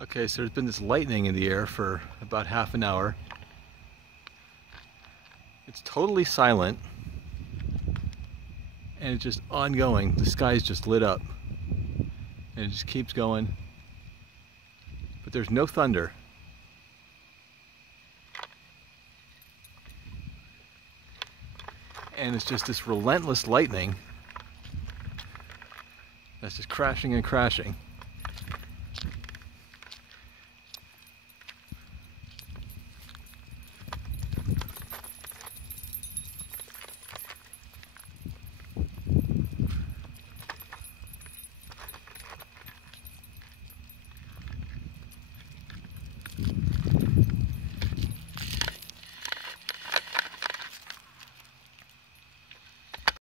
Okay, so there's been this lightning in the air for about half an hour. It's totally silent and it's just ongoing. The sky's just lit up and it just keeps going, but there's no thunder. And it's just this relentless lightning that's just crashing and crashing.